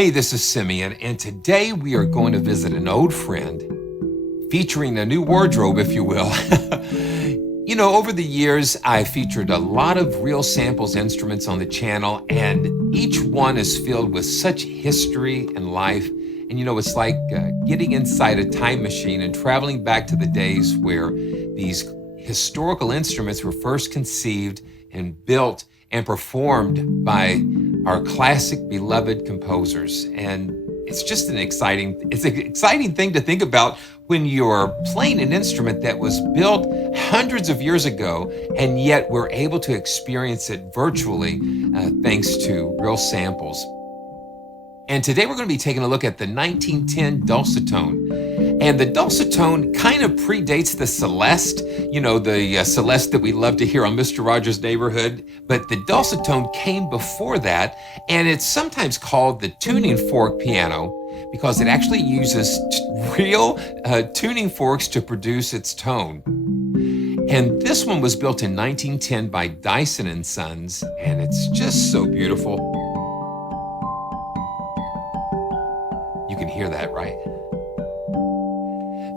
Hey, this is Simeon, and today we are going to visit an old friend featuring a new wardrobe, if you will. You know, over the years, I featured a lot of real samples instruments on the channel, and each one is filled with such history and life. And you know, it's like getting inside a time machine and traveling back to the days where these historical instruments were first conceived and built and performed by our classic beloved composers. And it's just an exciting thing to think about when you're playing an instrument that was built hundreds of years ago, and yet we're able to experience it virtually thanks to real samples. And today we're going to be taking a look at the 1910 Dulcitone. And the Dulcitone kind of predates the Celeste, you know, the Celeste that we love to hear on Mr. Rogers' Neighborhood. But the Dulcitone came before that, and it's sometimes called the tuning fork piano because it actually uses real tuning forks to produce its tone. And this one was built in 1910 by Dyson & Sons, and it's just so beautiful. You can hear that, right?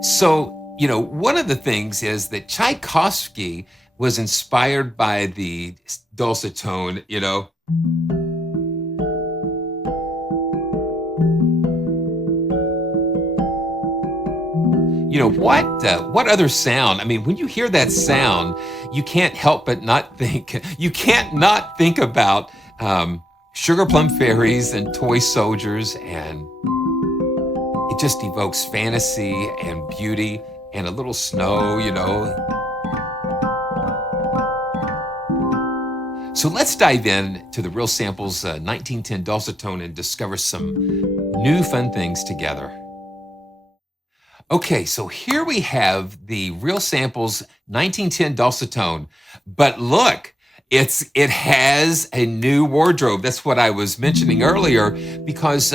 So, you know, one of the things is that Tchaikovsky was inspired by the Dulcitone, you know. You know, what other sound? I mean, when you hear that sound, you can't help but not think, you can't not think about Sugar Plum Fairies and Toy Soldiers, and it just evokes fantasy and beauty and a little snow, you know. So let's dive in to the Real Samples 1910 Dulcitone and discover some new fun things together. Okay, so here we have the Real Samples 1910 Dulcitone, but look, it has a new wardrobe. That's what I was mentioning earlier, because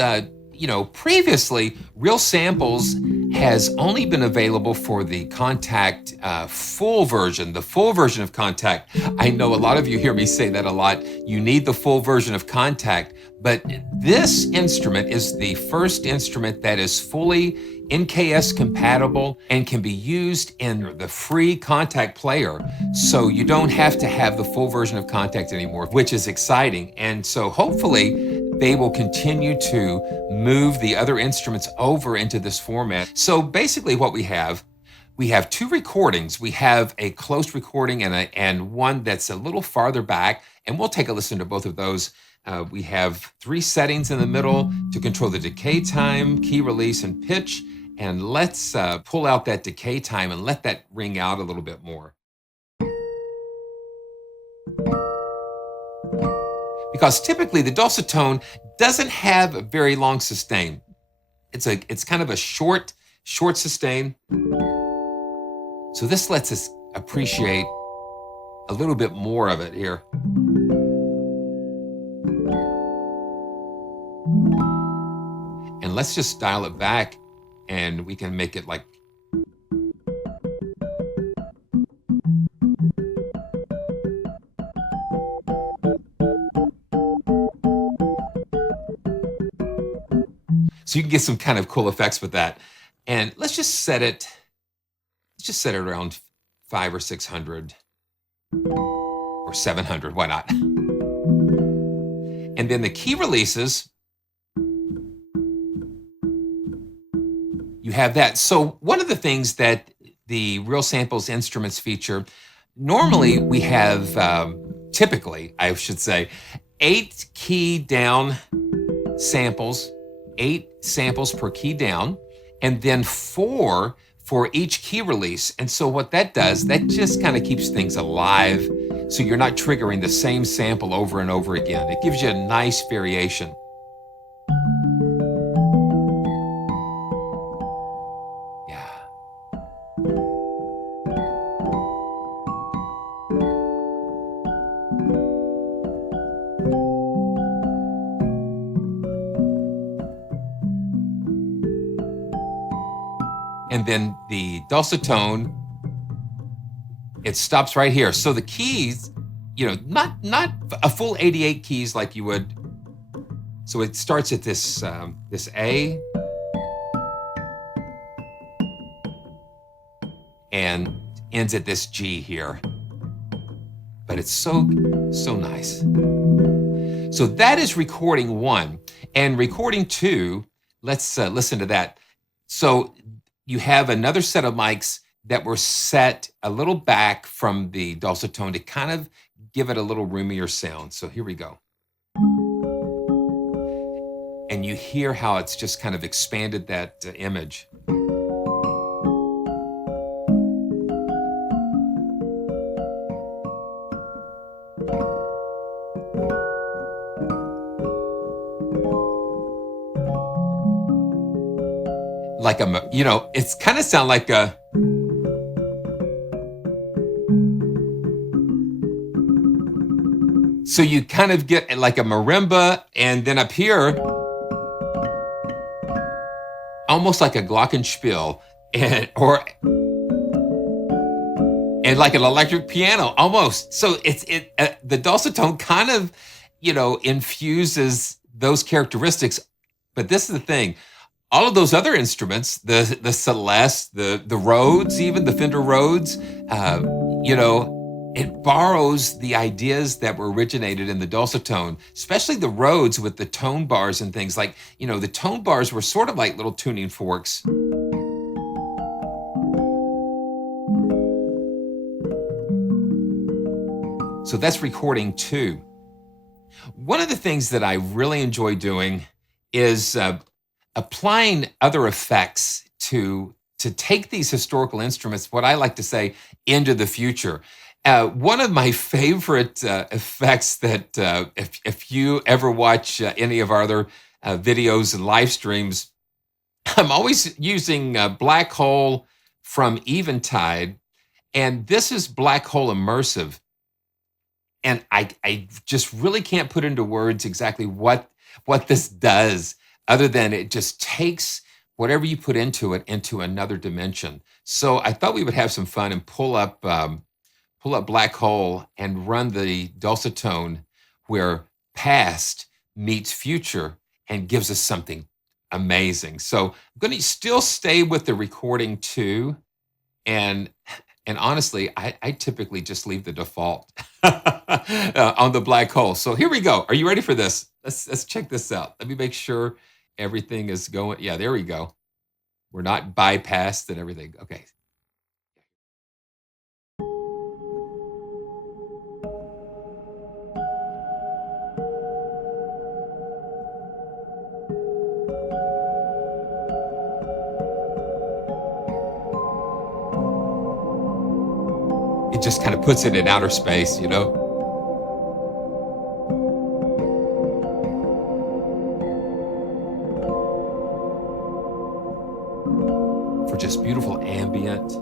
you know, previously, Real Samples has only been available for the Kontakt full version, the full version of Kontakt. I know a lot of you hear me say that a lot. You need the full version of Kontakt, but this instrument is the first instrument that is fully NKS compatible and can be used in the free Kontakt player. So you don't have to have the full version of Kontakt anymore, which is exciting. And so hopefully they will continue to move the other instruments over into this format. So basically what we have two recordings. We have a close recording and one that's a little farther back, and we'll take a listen to both of those. We have 3 settings in the middle to control the decay time, key release, and pitch. And let's pull out that decay time and let that ring out a little bit more. Because typically the Dulcitone doesn't have a very long sustain. It's kind of a short sustain. So this lets us appreciate a little bit more of it here. And let's just dial it back, and we can make it like. So you can get some kind of cool effects with that. And let's just set it around 500 or 600 or 700, why not? And then the key releases, you have that. So one of the things that the Real Samples instruments feature, normally we have, typically, I should say, 8 key down samples, 8 samples per key down, and then 4 for each key release. And so what that does, that just kind of keeps things alive, so you're not triggering the same sample over and over again. It gives you a nice variation. And then the Dulcitone, it stops right here. So the keys, you know, not a full 88 keys like you would So it starts at this this A and ends at this G here. But it's so nice. So that is recording 1. And recording 2, let's listen to that. So you have another set of mics that were set a little back from the dulcitone to kind of give it a little roomier sound. So here we go. And you hear how it's just kind of expanded that image. Like a, you know, it's kind of sound like a, so you kind of get like a marimba, and then up here, almost like a glockenspiel, and like an electric piano, almost. So the dulcitone kind of, you know, infuses those characteristics. But this is the thing. All of those other instruments, the celeste, the Rhodes, even the Fender Rhodes, you know, it borrows the ideas that were originated in the dulcitone, especially the Rhodes with the tone bars and things like, you know, the tone bars were sort of like little tuning forks. So that's recording 2. One of the things that I really enjoy doing is applying other effects to take these historical instruments, what I like to say, into the future. One of my favorite effects that if you ever watch any of our other videos and live streams, I'm always using Black Hole from EVENTIDE, and this is Black Hole Immersive. And I just really can't put into words exactly what this does, other than it just takes whatever you put into it into another dimension. So I thought we would have some fun and pull up Black Hole and run the dulcitone where past meets future and gives us something amazing. So I'm going to still stay with the recording 2, and honestly, I typically just leave the default on the Black Hole. So here we go. Are you ready for this? Let's check this out. Let me make sure everything is going. Yeah, there we go. We're not bypassed and everything. Okay. It just kind of puts it in outer space, you know? For just beautiful ambient.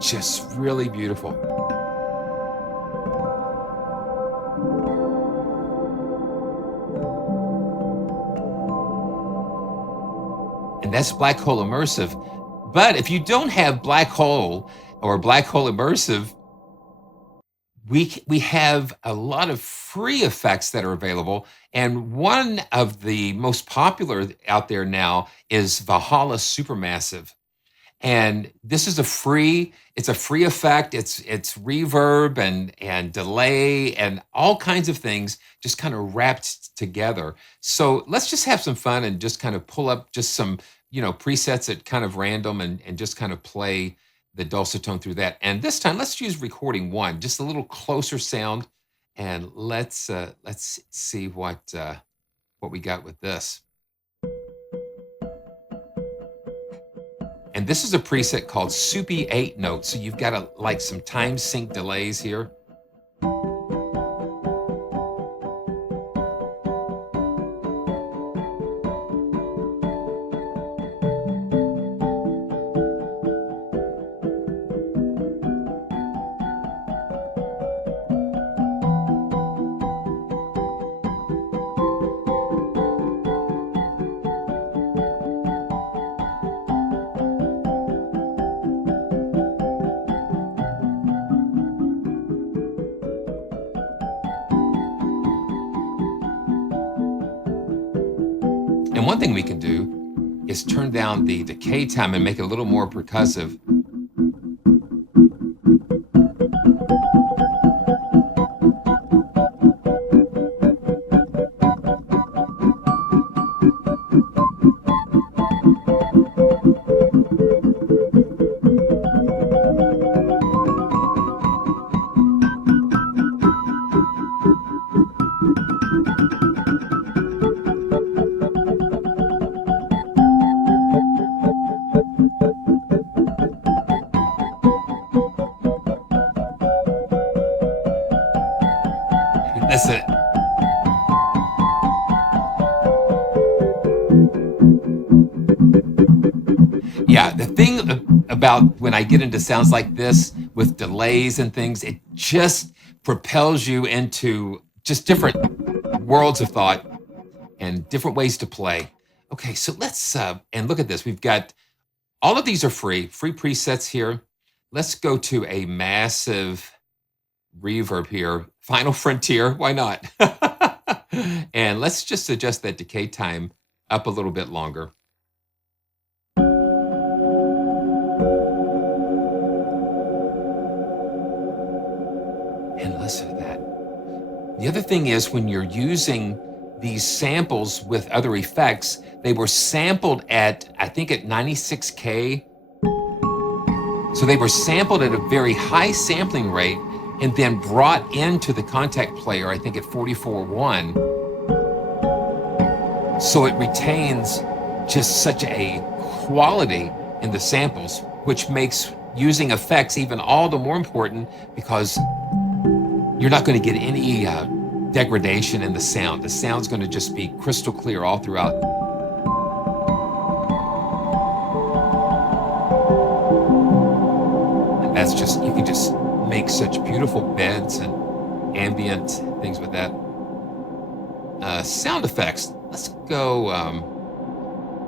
Just really beautiful. And that's Black Hole Immersive. But if you don't have Black Hole or Black Hole Immersive, we have a lot of free effects that are available. And one of the most popular out there now is VALHALLA Supermassive. And this is it's a free effect. It's reverb and delay and all kinds of things just kind of wrapped together. So let's just have some fun and just kind of pull up just some, you know, presets at kind of random and just kind of play the dulcitone through that. And this time, let's use recording 1, just a little closer sound. And let's see what we got with this. And this is a preset called Soupy 8 Notes. So you've got like some time sync delays here. And one thing we can do is turn down the decay time and make it a little more percussive. That's it. Yeah, the thing about when I get into sounds like this with delays and things, it just propels you into just different worlds of thought and different ways to play. Okay, so let's, and look at this. We've got, all of these are free presets here. Let's go to a massive reverb here. Final frontier, why not? And let's just adjust that decay time up a little bit longer. And listen to that. The other thing is when you're using these samples with other effects, they were sampled at, I think at 96K. So they were sampled at a very high sampling rate and then brought into the Kontakt player, I think at 44.1. So it retains just such a quality in the samples, which makes using effects even all the more important because you're not going to get any degradation in the sound. The sound's going to just be crystal clear all throughout. And that's just, you can just make such beautiful beds and ambient things with that. Sound effects. Let's go.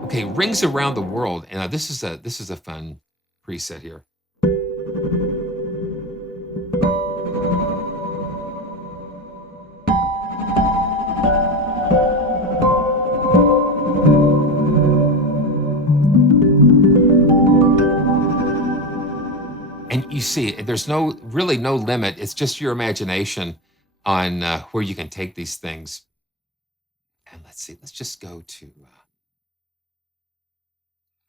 Okay, rings around the world, and this is a fun preset here. And you see, there's really no limit. It's just your imagination on where you can take these things. And let's see, let's just go to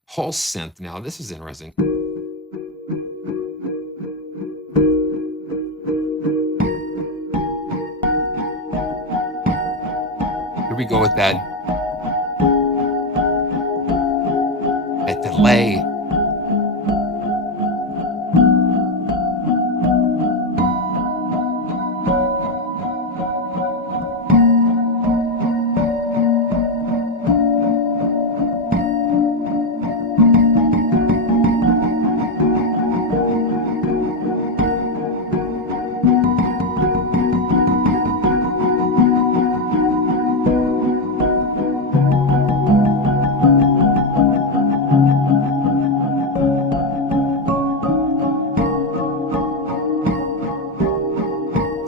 whole synth now. This is interesting. Here we go with that delay.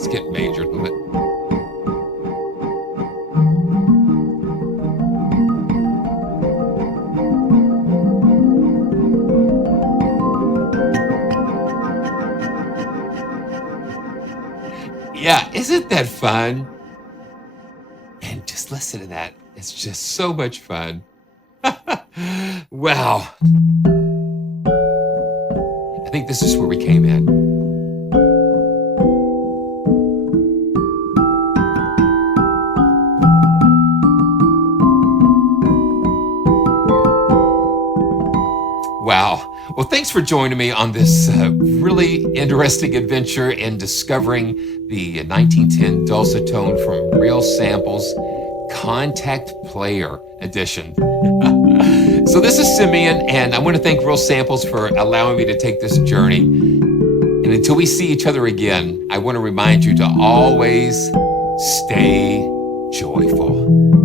Get major a little bit. Yeah, isn't that fun? And just listen to that. It's just so much fun. Wow. I think this is where we came in. Wow. Well, thanks for joining me on this really interesting adventure in discovering the 1910 Dulcitone from Real Samples Kontakt Player Edition. So this is Simeon, and I want to thank Real Samples for allowing me to take this journey. And until we see each other again, I want to remind you to always stay joyful.